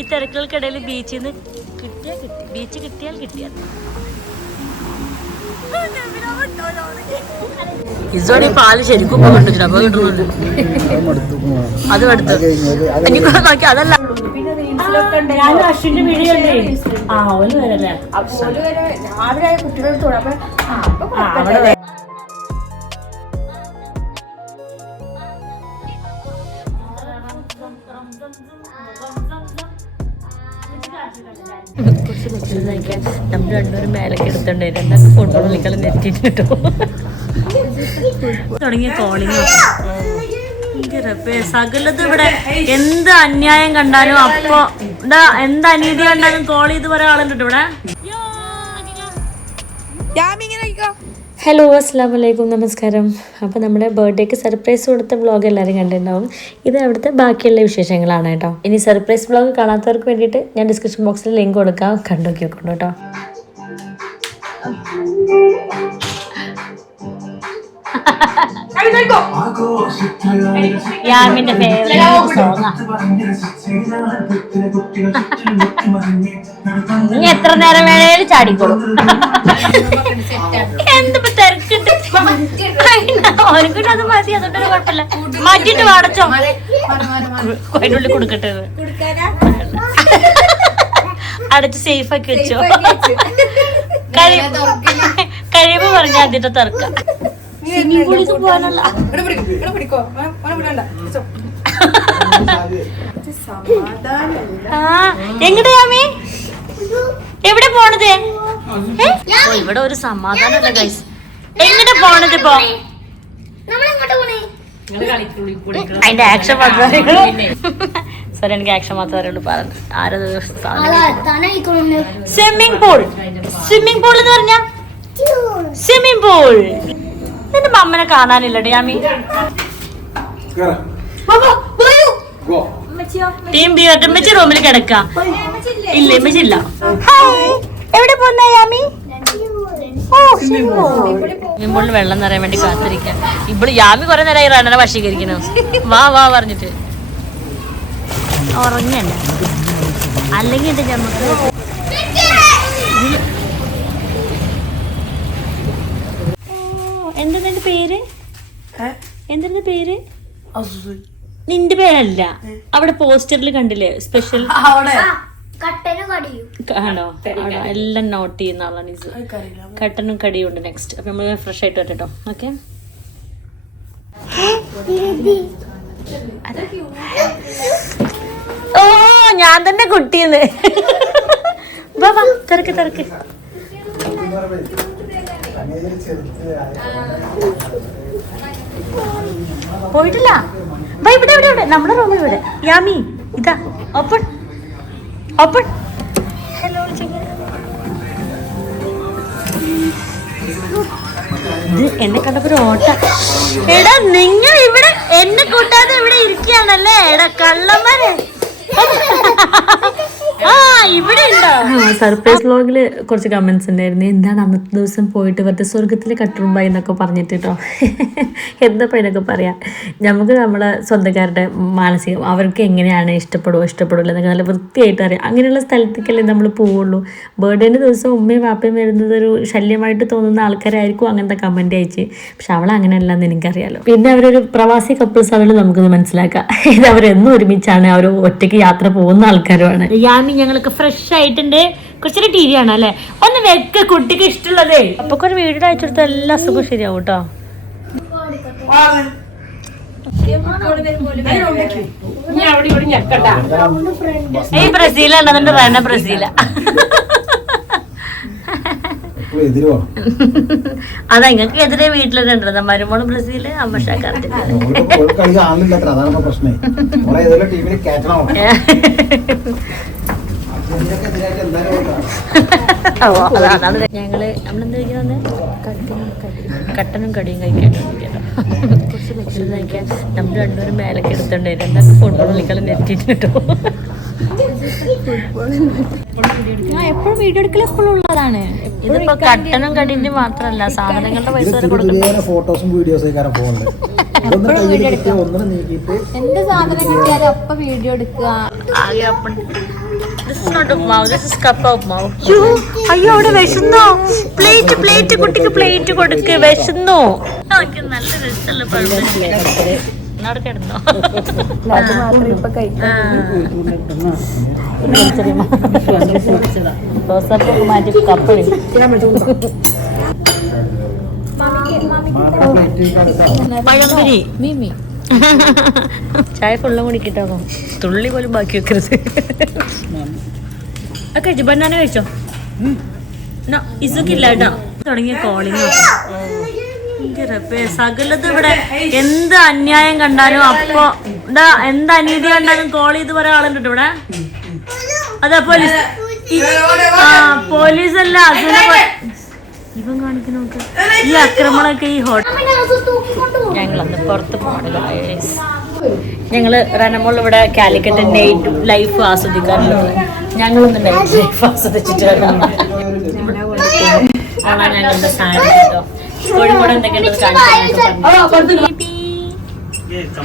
ഈ തിരക്കുകൾക്കിടയിൽ ബീച്ചിൽ നിന്ന് കിട്ടിയാൽ കിട്ടി, ബീച്ച് കിട്ടിയാൽ കിട്ടിയാൽ. ഇസോടെ പാല് ശരിക്കും കൊണ്ടുവച്ചിട്ട് അപ്പൊ കിട്ടുന്നുണ്ട്. അത് എടുത്ത് എനിക്കൊക്കെ നോക്കി അതല്ല. ഞാൻ അശ്വിന്റെ വീഡിയോ ഉണ്ട്. ആ ഓല് വരല്ലേ അവിടെ കുറച്ച് ഭക്ഷണം കഴിക്കാൻ നമ്മൾ രണ്ടുപേരും മേലൊക്കെ എടുത്തോണ്ട് രണ്ടാൾക്ക് ഫുട്ബോൾ കളിക്കാൻ നെറ്റിട്ട് കേട്ടോ. തുടങ്ങിയ കോളിങ് സകലത് ഇവിടെ എന്ത് അന്യായം കണ്ടാലും അപ്പൊ എന്താ എന്ത് അനീതി കണ്ടാലും കോൾ ചെയ്ത് ഒരാളുണ്ട് ഇവിടെ. ഹലോ അസ്സാം വലൈക്കും, നമസ്കാരം. അപ്പോൾ നമ്മുടെ ബർത്ത്ഡേക്ക് സർപ്രൈസ് കൊടുത്ത വ്ളോഗ് എല്ലാവരും കണ്ടിട്ടുണ്ടാവും. ഇത് അവിടുത്തെ ബാക്കിയുള്ള വിശേഷങ്ങളാണ് കേട്ടോ. ഇനി സർപ്രൈസ് വ്ളോഗ് കാണാത്തവർക്ക് വേണ്ടിയിട്ട് ഞാൻ ഡിസ്ക്രിപ്ഷൻ ബോക്സിൽ ലിങ്ക് കൊടുക്കാം, കണ്ടോക്കി വെക്കണം കേട്ടോ. യാമിന്റെ ഫേവറേറ്റ് സോങ്ങാ. ഇനി എത്ര നേരം വേണേലും ചാടിക്കോളും. എന്തിപ്പോ തിരക്കിട്ട് ഓനക്കിട്ട് അത് മതി, അതൊട്ടൊരു കുഴപ്പമില്ല. മാറ്റിട്ട് വാടച്ചോ അതിനുള്ളിൽ കൊടുക്കട്ടെ, അടച്ച് സേഫ് ആക്കി വെച്ചോ. കഴിയുമ്പോ പറഞ്ഞ അതിന്റെ തുറക്കാം. എങ്ങടെ യാമി എവിടെ പോണത്? ഇവിടെ ഒരു സമാധാനമല്ല ഗൈസ്. എങ്ങടെ പോണത് ഇപ്പൊ? അതിന്റെ ആക്ഷൻ മാത്രമേ സോറി, എനിക്ക് ആക്ഷൻ മാത്രമേ ഉള്ളൂ. പറഞ്ഞു സ്വിമ്മിംഗ് പൂൾ. സ്വിമ്മിംഗ് പൂൾ എന്ന് പറഞ്ഞ സ്വിമ്മിംഗ് പൂൾ. നിന്റെ മമ്മനെ കാണാനില്ലടേ യാമി. ടീം ബി ഒറ്റമ്മച്ച് റൂമിൽ കിടക്കാം. ഇല്ല ഇമ്മച്ചില്ല. എവിടെ പോന്ന യാമി? സ്വിമ്മിംഗ് പൂളിൽ വെള്ളം നിറയാൻ വേണ്ടി കാത്തിരിക്കാം. ഇവിടെ യാമി കുറെ നേരമായി റണ്ണനെ വശീകരിക്കുന്നു. വാ വാ പറഞ്ഞിട്ട് ഉറങ്ങണ്ട. അല്ലെങ്കിൽ എന്റെ ഞമ്മക്ക് എന്താ നിന്റെ പേര്? എന്താ പേര്? നിന്റെ പേരല്ല, അവിടെ പോസ്റ്ററിൽ കണ്ടില്ലേ സ്പെഷ്യൽ ആണോ? എല്ലാം നോട്ട് ചെയ്യുന്ന ആളാണ് ഇത്. കട്ടനും കടിയും ഉണ്ട് നെക്സ്റ്റ്. അപ്പൊ നമ്മള് ഫ്രഷ് ആയിട്ട് വരട്ടോ. ഓക്കെ, ഓ ഞാൻ തന്നെ കുട്ടിയെന്ന്. വാ വാ തിരക്ക് തിരക്ക്. പോയിട്ടില്ല. ഇവിടെ ഇവിടെ ഇവിടെ നമ്മുടെ റൂമിൽ ഇവിടെ. യാമി ഇതാ ഓപ്പൺ ഓപ്പൺ. ഹലോ. ഇത് എന്നെ കണ്ടപ്പോ ഒരു ഓട്ട. എടാ നിങ്ങൾ ഇവിടെ എന്നെ കൂട്ടാതെ ഇവിടെ ഇരിക്കുകയാണല്ലേ? എടാ കള്ളന്മാരെ. സർപ്രൈസ് വ്ലോഗില് കുറച്ച് കമന്റ്സ് ഉണ്ടായിരുന്നു. എന്താണ് അന്നത്തെ ദിവസം പോയിട്ട് വെറുതെ സ്വർഗത്തിലെ കട്ടുറുമ്പായി എന്നൊക്കെ പറഞ്ഞിട്ട് കേട്ടോ. എന്താ എന്നൊക്കെ പറയാം. നമുക്ക് നമ്മളെ സ്വന്തക്കാരുടെ മാനസികം അവർക്ക് എങ്ങനെയാണ് ഇഷ്ടപ്പെടുമോ ഇഷ്ടപ്പെടില്ല എന്നൊക്കെ നല്ല വൃത്തിയായിട്ട് അറിയാം. അങ്ങനെയുള്ള സ്ഥലത്തേക്കല്ലേ നമ്മൾ പോവുള്ളൂ. ബർത്ത്ഡേൻ്റെ ദിവസം ഉമ്മയും വാപ്പയും വരുന്നത് ഒരു ശല്യമായിട്ട് തോന്നുന്ന ആൾക്കാരായിരിക്കും അങ്ങനത്തെ കമന്റ് അയച്ച്. പക്ഷെ അവൾ അങ്ങനെയല്ലെന്ന് എനിക്കറിയാലോ. പിന്നെ അവരൊരു പ്രവാസി കപ്പിൾസ് അവര് നമുക്കൊന്ന് മനസ്സിലാക്കാം. ഇത് അവരെന്നും ഒരുമിച്ചാണ്, അവർ ഒറ്റയ്ക്ക് യാത്ര പോകുന്ന ആൾക്കാരുമാണ്. യാമി ഞങ്ങളൊക്കെ ഫ്രഷ് ആയിട്ടുണ്ട്. കുറച്ചൊരു ടി വി ആണ് അല്ലേ? ഒന്ന് വെക്ക കുട്ടിക്ക് ഇഷ്ടമുള്ളതേ. അപ്പൊ ഒരു വീഡിയോ അയച്ചു കൊടുത്ത എല്ലാ അസുഖവും ശരിയാവും കേട്ടോ. ഈ ബ്രസീലാണ്, അതുകൊണ്ട് റന ബ്രസീല. അതാ നിങ്ങൾക്ക് എതിരെ വീട്ടിലൊക്കെ ഉണ്ടോ? മരുമോള് ബ്രസീല്, അമ്മഷാക്ക് അർജന്റീന. ഞങ്ങള് നമ്മളെന്താ കഴിക്കുന്നത്? കട്ടനും കടിയും കഴിക്കാൻ വേണ്ടിട്ടോ. കുറച്ച് ഭക്ഷണം കഴിക്കാൻ നമ്മൾ രണ്ടുപേരും മേലൊക്കെ എടുത്തോണ്ട് രണ്ടാൾക്ക് ഫുട്ബോൾ കളിക്കാൻ നെറ്റിട്ട് കേട്ടോ. എപ്പോഴും വീഡിയോ എടുക്കൽ എപ്പോഴും ഉള്ളതാണ്. ഇതിപ്പോ കട്ടനും കടിന്റെ മാത്രല്ല, സാധനങ്ങളുടെ പൈസ വരെ കൊടുക്കണം. ഫോട്ടോസും വീഡിയോസും എന്ത് സാധനം കിട്ടിയാലും ഒപ്പം വീഡിയോ എടുക്കുക. ആകെ അപ്പം അയ്യോ അവിടെ വിശന്നോ? പ്ലേറ്റ് കുട്ടിക്ക് പ്ലേറ്റ് കൊടുക്ക്, വിശന്നോ? എനിക്ക് നല്ല രസമല്ല അവിടെ കിടന്നോ? മാറ്റി കപ്പളി പഴംപൊരി മീമി ചായ ഫുള്ളും കുടിക്കിട്ടോ, തുള്ളി പോലും ബാക്കി വെക്കരുത്. കഴിച്ചോ? ബനാന കഴിച്ചോ? ഇസക്കില്ല കേട്ടോ. തുടങ്ങിയ കോളിങ് സകലത് ഇവിടെ എന്ത് അന്യായം കണ്ടാലും അപ്പൊ എന്ത് അനീതി കണ്ടാലും കോൾ ചെയ്ത് പറയാൻ ആളുണ്ട് ഇവിടെ. അതാ പോലീസ്. പോലീസല്ല ഇവൻ കാണിക്കുന്ന നോക്ക് ഈ അക്രമണൊക്കെ ഈ ഹോട്ടൽ. ഞങ്ങളന്ന് പുറത്ത് പോകണില്ല. ഞങ്ങള് റനമോൾ ഇവിടെ കാലിക്കറ്റ് നൈറ്റ് ലൈഫ് ആസ്വദിക്കാറുള്ളത്. ഞങ്ങളൊന്നും നൈറ്റ് ലൈഫ് ആസ്വദിച്ചിട്ട് ഞങ്ങളുടെ സാരി കേട്ടോ. കോഴിക്കോട് എന്തൊക്കെയുണ്ട്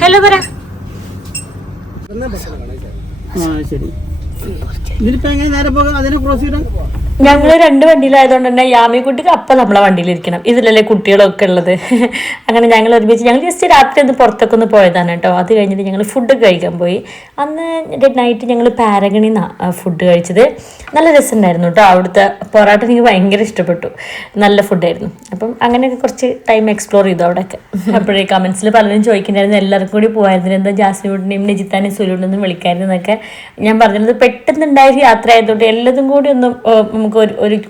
ഹലോ പറ. ഞങ്ങള് 2 വണ്ടിയിലായതുകൊണ്ട് തന്നെ യാമിക്കുട്ടിക്ക് അപ്പം നമ്മളെ വണ്ടിയിലിരിക്കണം. ഇതിലല്ലേ കുട്ടികളൊക്കെ ഉള്ളത്. അങ്ങനെ ഞങ്ങൾ ഒരുമിച്ച് ഞങ്ങൾ ജസ്റ്റ് രാത്രി ഒന്ന് പുറത്തൊക്കെ ഒന്ന് പോയതാണ് കേട്ടോ. അത് കഴിഞ്ഞിട്ട് ഞങ്ങൾ ഫുഡ് കഴിക്കാൻ പോയി. അന്ന് നൈറ്റ് ഞങ്ങൾ പാരഗണിൽ നിന്നാണ് ഫുഡ് കഴിച്ചത്. നല്ല രസമുണ്ടായിരുന്നു കേട്ടോ. അവിടുത്തെ പൊറാട്ട എനിക്ക് ഭയങ്കര ഇഷ്ടപ്പെട്ടു. നല്ല ഫുഡായിരുന്നു. അപ്പം അങ്ങനെയൊക്കെ കുറച്ച് ടൈം എക്സ്പ്ലോർ ചെയ്തു അവിടെയൊക്കെ. അപ്പോഴേ കമൻസിൽ പലരും ചോദിക്കുന്നുണ്ടായിരുന്നു എല്ലാവർക്കും കൂടി പോയായിരുന്നു, എന്താ ജാസ്മിനെയും നിജിത്താനെയും സുലുണ്ടെന്നും വിളിക്കായിരുന്നൊക്കെ. ഞാൻ പറഞ്ഞത് പെട്ടെന്നുണ്ടായ യാത്ര ആയതുകൊണ്ട് എല്ലാതും കൂടി ഒന്നും നമുക്ക്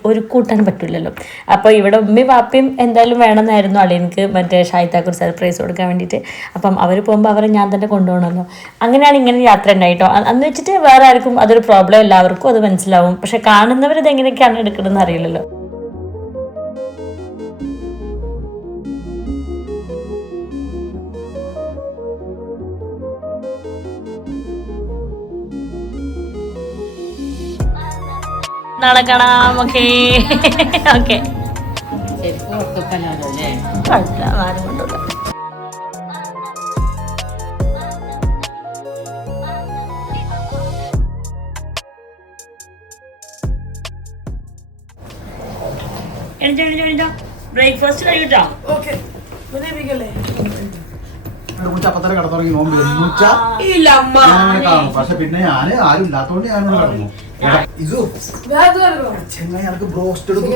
ഒരു കൂട്ടാൻ പറ്റില്ലല്ലോ. അപ്പോൾ ഇവിടെ ഉമ്മയും വാപ്പയും എന്തായാലും വേണമെന്നായിരുന്നു അളിയനിക്ക് മറ്റേ ഷായിത്താക്ക് ഒരു സർപ്രൈസ് കൊടുക്കാൻ വേണ്ടിയിട്ട്. അപ്പം അവർ പോകുമ്പോൾ അവരെ ഞാൻ തന്നെ കൊണ്ടുപോകണമല്ലോ. അങ്ങനെയാണ് ഇങ്ങനെ യാത്ര ഉണ്ടായിട്ടോ. അന്ന് വെച്ചിട്ട് വേറെ ആർക്കും അതൊരു പ്രോബ്ലം, എല്ലാവർക്കും അത് മനസ്സിലാവും. പക്ഷെ കാണുന്നവരത് എങ്ങനെയൊക്കെയാണ് എടുക്കണമെന്ന് അറിയില്ലല്ലോ. നാളെ കാണാം. ഓക്കെ ഓക്കെ ആരും കൊണ്ടുള്ള ബ്രേക്ക്ഫാസ്റ്റ് കഴിക്കട്ടോ. പക്ഷെ പിന്നെ ഞാൻ ആരും ഇല്ലാത്തോണ്ട് ഞാനോട് കടന്നു. ചെങ്ങായി ബ്രോസ്റ്റ് എടുക്കും.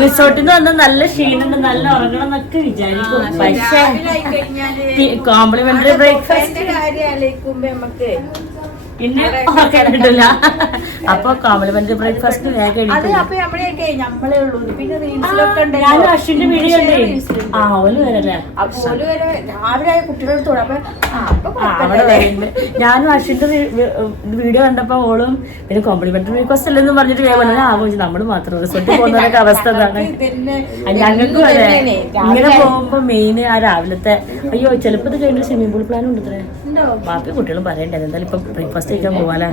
റിസോർട്ടിൽ നിന്ന് വന്നാൽ നല്ല ക്ഷീണുണ്ട്, നല്ല ഉറങ്ങണം എന്നൊക്കെ വിചാരിക്കും. പക്ഷേ കോംപ്ലിമെന്ററി ബ്രേക്ക്ഫാസ്റ്റ് പിന്നെ കിട്ടില്ല. അപ്പൊ കോംപ്ലിമെന്ററി ബ്രേക്ക്ഫാസ്റ്റ് വേഗം ഞാനും അശ്വിന്റെ വീഡിയോ കണ്ടേ. ഓല് വരല്ലേ അവിടെ വരുന്നുണ്ട്. ഞാനും അശ്വിന്റെ വീഡിയോ കണ്ടപ്പോ ഓളും പിന്നെ കോംപ്ലിമെന്ററി ബ്രേക്ക്ഫാസ്റ്റ് അല്ലെന്ന് പറഞ്ഞിട്ട് വേഗം ആഘോഷിച്ചു. നമ്മള് മാത്രം റിസോർട്ടിൽ പോകുന്നവരൊക്കെ അവസ്ഥ അതാണ്. ഞങ്ങൾക്കും അതെ. ഇങ്ങനെ പോകുമ്പോ മെയിൻ ആ രാവിലത്തെ അയ്യോ ചിലപ്പോ ഇത് കഴിഞ്ഞ സ്വിമ്മിംഗ് പൂൾ പ്ലാനും ഉണ്ട്. ഇത്രേ ബാക്കി കുട്ടികളും പറയണ്ടേ. എന്തായാലും ഇപ്പൊ ബ്രേക്ക്ഫാസ്റ്റ് കഴിക്കാൻ പോവാലേ.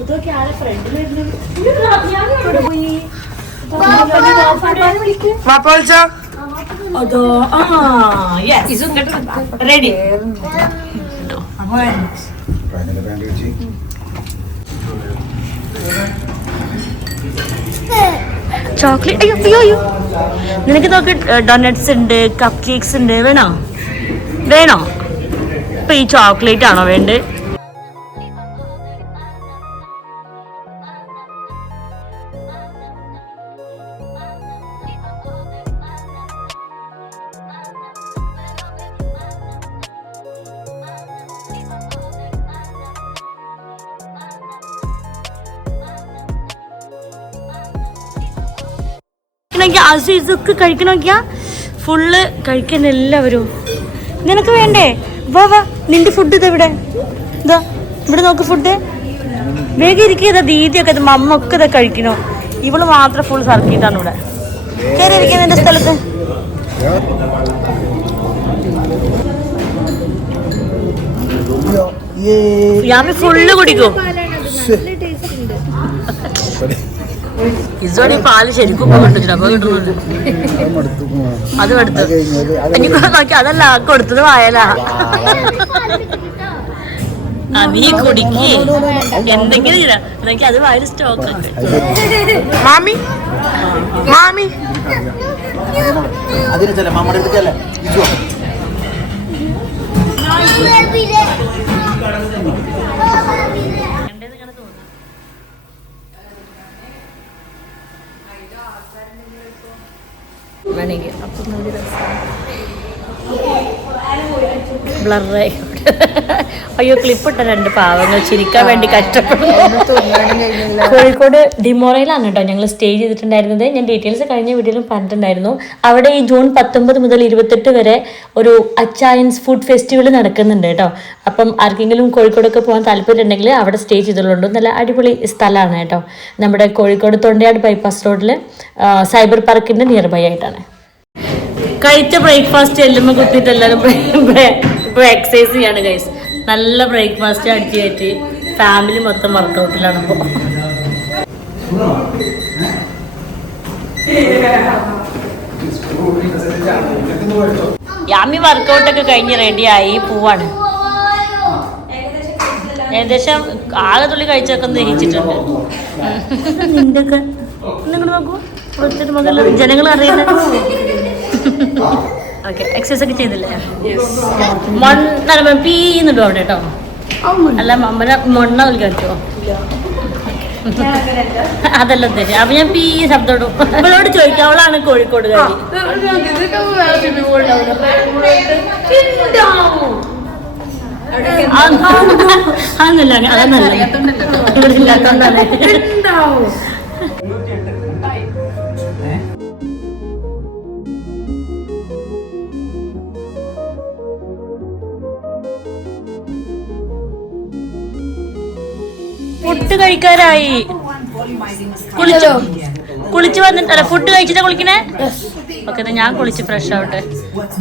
ഇതൊക്കെ ആരെ ഫ്രണ്ടിൽ അതോ റെഡി ചോക്ലേറ്റ്. അയ്യോ അയ്യോ നിനക്ക് നോക്കി ഡോണറ്റ്സ് ഉണ്ട്, കപ്പ് കേക്ക്സ് ഉണ്ട്. വേണോ ഇപ്പൊ ഈ ചോക്ലേറ്റ് ആണോ വേണ്ടത്? ഇതൊക്കെ കഴിക്കണോക്കിയാ ഫുള്ള് കഴിക്കാൻ എല്ലാവരും. നിനക്ക് വേണ്ടേ? വാ വാ നിന്റെ ഫുഡ് ഇതെവിടെ? ഇതാ ഇവിടെ നോക്ക് ഫുഡ്. വേഗം ഇരിക്കുക. ദീദിയൊക്കെ മമ്മ ഒക്കെ ഇതൊക്കെ കഴിക്കണോ. ഇവള് മാത്രം ഫുൾ സർക്കിട്ടാണ് ഇവിടെ കയറി ഇരിക്കുന്നത് എന്റെ സ്ഥലത്ത്. യാമി ഫുള്ള് കുടിക്കും. ഇതോടെ പാല് ശരിക്കും കിട്ടുന്നില്ല. അപ്പൊ കിട്ടുന്നുണ്ട്. അത് എടുത്തു എനിക്ക് നോക്കി. അതല്ല കൊടുത്തത് വായല. നീ കുടിക്ക് എന്തെങ്കിലും എനിക്ക് അത് വായിൽ സ്റ്റോക്ക് ഒക്കെ. മാമി മാമി അതിനെ മാമയുടെ അടുത്തേക്കല്ലേ വേണമെങ്കിൽ അപ്പം ബ്ലറായി. അയ്യോ ക്ലിപ്പിട്ട രണ്ട് പാവങ്ങൾ ചിരിക്കാൻ വേണ്ടി കഷ്ടപ്പെടുന്നു. കോഴിക്കോട് ഡിമോറയിലാണ് കേട്ടോ ഞങ്ങൾ സ്റ്റേ ചെയ്തിട്ടുണ്ടായിരുന്നത്. ഞാൻ ഡീറ്റെയിൽസ് കഴിഞ്ഞ വീഡിയോയിലും പറഞ്ഞിട്ടുണ്ടായിരുന്നു. അവിടെ ഈ ജൂൺ 19 മുതൽ 28 വരെ ഒരു അച്ചായൻസ് ഫുഡ് ഫെസ്റ്റിവൽ നടക്കുന്നുണ്ട് കേട്ടോ. അപ്പം ആർക്കെങ്കിലും കോഴിക്കോടൊക്കെ പോകാൻ താല്പര്യം ഉണ്ടെങ്കിൽ അവിടെ സ്റ്റേ ചെയ്തിട്ടുള്ളൂ. നല്ല അടിപൊളി സ്ഥലമാണ് കേട്ടോ. നമ്മുടെ കോഴിക്കോട് തൊണ്ടയാട് ബൈപ്പാസ് റോഡിൽ സൈബർ പാർക്കിൻ്റെ നിയർ ബൈ ആയിട്ടാണ്. കഴിച്ച ബ്രേക്ക്ഫാസ്റ്റ് എല്ലുമ്പോൾ കുത്തിയിട്ട് എല്ലാവരും ഇപ്പോൾ എക്സസൈസ് ചെയ്യാണ് ഗൈസ്. നല്ല ബ്രേക്ക്ഫാസ്റ്റ് അടിച്ച് കയറ്റി ഫാമിലി മൊത്തം വർക്കൗട്ടിലാണ് ഇപ്പോൾ. യാമി വർക്കൗട്ടൊക്കെ കഴിഞ്ഞ് റെഡിയായി പോവാണ്. ഏകദേശം ആകെ തുള്ളി കഴിച്ചൊക്കെ ദഹിച്ചിട്ടുണ്ട്. നിന്റെയൊക്കെ നിങ്ങൾ നോക്കൂ ഒത്തിരി മകൾ ജനങ്ങൾ അറിയുന്നത്. ഓക്കെ എക്സസൈസ് ഒക്കെ ചെയ്തില്ലേ? മണ്ണ പീന്നിടും അവിടെ കേട്ടോ. അല്ല അമ്മനെ മണ്ണ വിളിക്കാട്ടോ. അതല്ല ഉദ്ദേശം. അപ്പൊ ഞാൻ പീ ശബ്ദം ഇടും. അവളോട് ചോദിക്കാം. അവളാണ് കോഴിക്കോട് കാരി. അതൊന്നുമില്ല അതൊന്നല്ല ഇല്ലാത്തോണ്ടാണ്. ഫുഡ് കഴിക്കാറായി. കുളിച്ച് വന്നിട്ട് അല്ല ഫുഡ് കഴിച്ചിട്ടാ കുളിക്കണേ? ഓക്കെ ഞാൻ കുളിച്ച് ഫ്രഷ് ആവട്ടെ.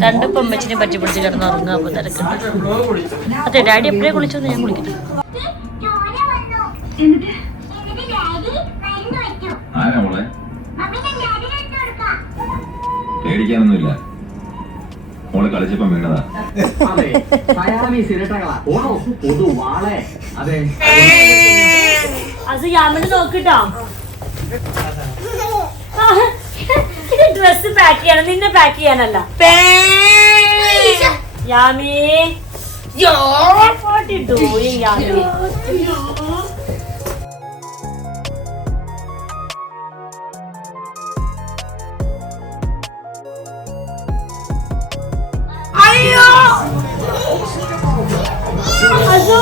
രണ്ട് പൊമ്മച്ചിനെ പറ്റി പിടിച്ച് കിടന്ന് ഉറങ്ങുക. അപ്പൊ തിരക്കുണ്ട്. അതെ ഡാഡി എപ്പോഴേ കുളിച്ചു ഞാൻ കുളിക്കട്ടെ. പേടിക്കാനൊന്നുമില്ല. മോള് കളിച്ചപ്പം വീണതാ. അത് യാമിന് നോക്കിട്ടോ. ഇത് ഡ്രസ് പാക്ക് ചെയ്യണം. നിന്നെ പാക്ക് ചെയ്യാനല്ല. Yami what you doing Yami? അയ്യോ അയ്യോ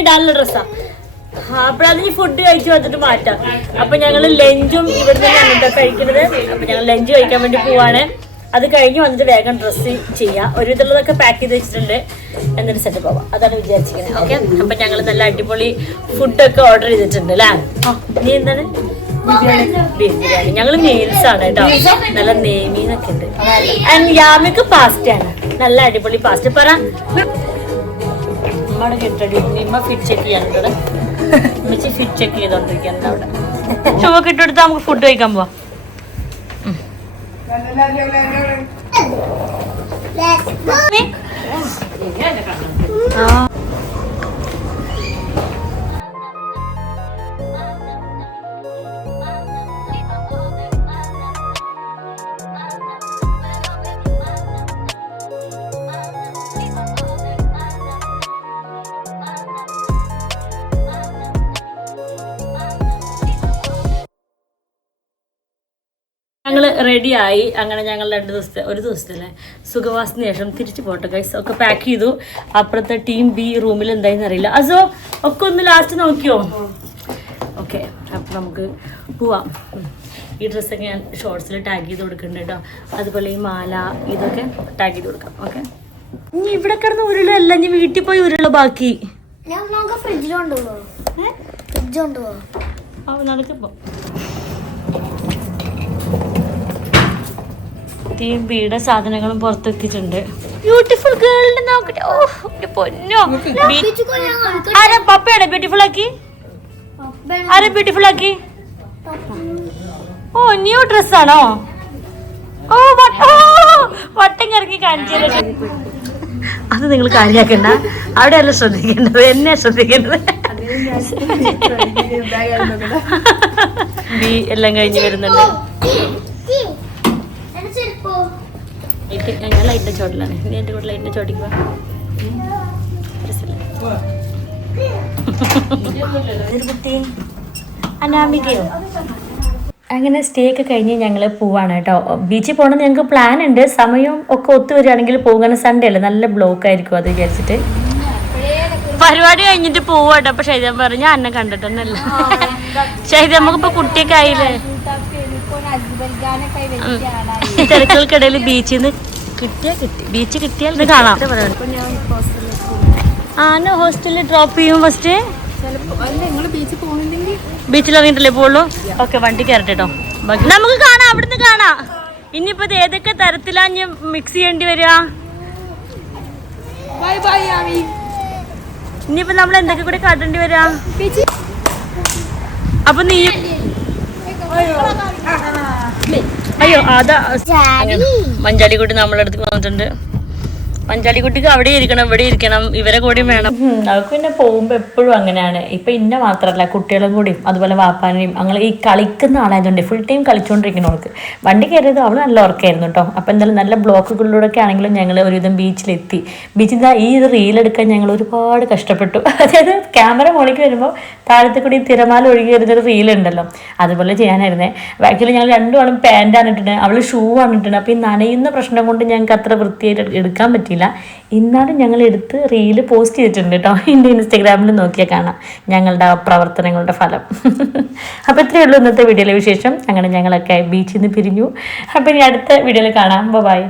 ഇടാനുള്ള ഡ്രസ്സാ. അപ്പോഴതിന് ഫുഡ് കഴിച്ചു വന്നിട്ട് മാറ്റാം. അപ്പൊ ഞങ്ങള് ലഞ്ചും ഇവിടെ തന്നെയാണ് കേട്ടോ കഴിക്കുന്നത്. അപ്പൊ ഞങ്ങൾ ലഞ്ച് കഴിക്കാൻ വേണ്ടി പോവാണ്. അത് കഴിഞ്ഞ് വന്നിട്ട് വേഗം ഡ്രസ്സ് ചെയ്യാം. ഒരു വിധമുള്ളതൊക്കെ പാക്ക് ചെയ്ത് വെച്ചിട്ടുണ്ട്. എന്നിട്ട് സെറ്റ് പോവാം. അതാണ് വിചാരിച്ചിരിക്കുന്നത്. ഓക്കെ അപ്പൊ ഞങ്ങൾ നല്ല അടിപൊളി ഫുഡൊക്കെ ഓർഡർ ചെയ്തിട്ടുണ്ട് അല്ലേ? നീ എന്താണ്? ബിരിയാണി. ഞങ്ങള് മീൽസ് ആണ് കേട്ടോ. നല്ല നെയ്മീനൊക്കെ ഉണ്ട്. ആൻഡ് യാമിക്ക് പാസ്റ്റയാണ്. നല്ല അടിപൊളി പാസ്റ്റ. പറ ഉമ്മയുടെ കിട്ടടി. ഉമ്മ ഫിറ്റ് ചെക്ക് ചെയ്യാനുണ്ട്. ഉമ്മച്ചി ഫിറ്റ് ചെക്ക് ചെയ്തോണ്ടിരിക്കുന്നുണ്ട് അവിടെ. ഷൂവൊക്കെ ഇട്ടെടുത്താൽ നമുക്ക് ഫുഡ് കഴിക്കാൻ പോവാം. ഞങ്ങൾ റെഡിയായി. അങ്ങനെ ഞങ്ങൾ ഒരു ദിവസത്തിലെ സുഖവാസത്തിന് ശേഷം തിരിച്ചു പോട്ടെ ഗൈസ്. ഒക്കെ പാക്ക് ചെയ്തു. അപ്പുറത്തെ ടീം ബി റൂമിൽ എന്തായെന്ന് അറിയില്ല. അസോ ഒക്കെ ഒന്ന് ലാസ്റ്റ് നോക്കിയോ? ഓക്കെ, അപ്പം നമുക്ക് പോവാം. ഈ ഡ്രസ്സൊക്കെ ഞാൻ ഷോർട്സിൽ ടാഗ് ചെയ്ത് കൊടുക്കുന്നുണ്ട് കേട്ടോ. അതുപോലെ ഈ മാല ഇതൊക്കെ ടാഗ് ചെയ്ത് കൊടുക്കാം. ഓക്കെ, ഇനി ഇവിടെ കിടന്ന് ഉരുളല്ല, ഇനി വീട്ടിൽ പോയി ഉരുള ബാക്കി. നടക്കിപ്പോ ടീം ബിയുടെ സാധനങ്ങളും പുറത്തെത്തിയിട്ടുണ്ട്. ബ്യൂട്ടിഫുൾ ഗേളിനെ നോക്കട്ടെ. ഓ പൊന്നോ, ആരാ പപ്പയാണ് ബ്യൂട്ടിഫുൾ ആക്കി? ആരാ ബ്യൂട്ടിഫുൾ ആക്കി? ഓ ന്യൂ ഡ്രസ്സാണോ? ഓ വട്ടം കറക്കി കാണിച്ചത്. അത് നിങ്ങൾ കാര്യാക്കണ്ട, അവിടെയല്ല ശ്രദ്ധിക്കേണ്ടത്, എന്നെ ശ്രദ്ധിക്കേണ്ടത്. ബി എല്ലാം കഴിഞ്ഞ് വരുന്നുണ്ട്. ഞാൻ ലൈറ്റിന്റെ ചോട്ടിലാണ്. നീ എന്റെ കൂടെ ലൈറ്റിന്റെ ചോട്ടിക്ക് കുട്ടി അനാമികയോ. അങ്ങനെ സ്റ്റേ ഒക്കെ കഴിഞ്ഞ് ഞങ്ങൾ പോവാണ് കേട്ടോ. ബീച്ചിൽ പോകണമെന്ന് ഞങ്ങൾക്ക് പ്ലാൻ ഉണ്ട്. സമയം ഒക്കെ ഒത്തു വരികയാണെങ്കിൽ പോകുന്ന സൺഡേ അല്ലേ, നല്ല ബ്ലോക്ക് ആയിരിക്കും അത് വിചാരിച്ചിട്ട്. പരിപാടി കഴിഞ്ഞിട്ട് പോവാട്ടോ. അപ്പൊ ഷൈജാൻ പറഞ്ഞു ഞാൻ എന്നെ കണ്ടിട്ടൊന്നല്ല. ഷൈജാൻ നമുക്കിപ്പോ കുട്ടിയൊക്കെ ആയില്ലേ. തിരക്കുകൾക്കിടയിൽ ബീച്ചിൽ നിന്ന് ബീച്ച് കിട്ടിയാൽ ഇത് കാണാം. ആന ഹോസ്റ്റലിൽ ഡ്രോപ്പ് ചെയ്യും ഫസ്റ്റ്. ബീച്ചിൽ ഇറങ്ങിയിട്ടല്ലേ പോവുള്ളൂ. ഓക്കെ, വണ്ടി കയറട്ടെ കേട്ടോ. നമുക്ക് കാണാം, അവിടുന്ന് കാണാം. ഇനിയിപ്പോ ഇത് ഏതൊക്കെ തരത്തിലാ ഞാൻ മിക്സ് ചെയ്യേണ്ടി വരിക. ഇനിയിപ്പോ നമ്മൾ എന്തൊക്കെ കൂടെ കാട്ടേണ്ടി വരിക. അപ്പൊ നീ അയ്യോ അതാ മഞ്ചാടിക്കുട്ടി നമ്മളെ അടുത്ത് വന്നിട്ടുണ്ട്. മഞ്ചാടിക്കുട്ടിക്ക് അവിടെ ഇരിക്കണം, ഇവിടെ ഇരിക്കണം, ഇവരെ കൂടിയും വേണം. അവർക്ക് പിന്നെ പോകുമ്പോൾ എപ്പോഴും അങ്ങനെയാണ്. ഇപ്പം ഇന്ന മാത്രമല്ല, കുട്ടികളും കൂടിയും അതുപോലെ വാപ്പാനെയും അങ്ങനെ ഈ കളിക്കുന്ന ആളായതുകൊണ്ട് ഫുൾ ടൈം കളിച്ചുകൊണ്ടിരിക്കണം. അവൾക്ക് വണ്ടി കയറിയത് അവൾ നല്ല ഉറക്കമായിരുന്നു കേട്ടോ. അപ്പം എന്തായാലും നല്ല ബ്ലോക്കുകളിലൂടെയൊക്കെ ആണെങ്കിലും ഞങ്ങൾ ഒരുവിധം ബീച്ചിലെത്തി. ബീച്ചിൽ ഈ ഒരു റീലെടുക്കാൻ ഞങ്ങൾ ഒരുപാട് കഷ്ടപ്പെട്ടു. അതായത് ക്യാമറ മുകളിലേക്ക് വരുമ്പോൾ താഴത്തെ കൂടി തിരമാല ഒഴുകി വരുന്നൊരു റീലുണ്ടല്ലോ, അതുപോലെ ചെയ്യാനായിരുന്നേ. ആക്ച്വലി ഞങ്ങൾ രണ്ടും പാൻറ്റാണ് ഇട്ടിട്ടുണ്ട്, അവൾ ഷൂ ആണ് ഇട്ടിട്ടുണ്ട്. അപ്പോൾ ഈ നനയുന്ന പ്രശ്നം കൊണ്ട് ഞങ്ങൾക്ക് അത്ര വൃത്തിയായിട്ട് എടുക്കാൻ പറ്റിയില്ല. എന്നാലും ഞങ്ങൾ എടുത്ത് റീല് പോസ്റ്റ് ചെയ്തിട്ടുണ്ട് കേട്ടോ. എൻ്റെ ഇൻസ്റ്റാഗ്രാമിൽ നോക്കിയാൽ കാണാം ഞങ്ങളുടെ പ്രവർത്തനങ്ങളുടെ ഫലം. അപ്പോൾ ഇത്രയേ ഉള്ളൂ ഇന്നത്തെ വീഡിയോയിലെ വിശേഷം. അങ്ങനെ ഞങ്ങളൊക്കെ ബീച്ചിൽ നിന്ന് പിരിഞ്ഞു. അപ്പോൾ ഇനി അടുത്ത വീഡിയോയിൽ കാണാം. ബൈ.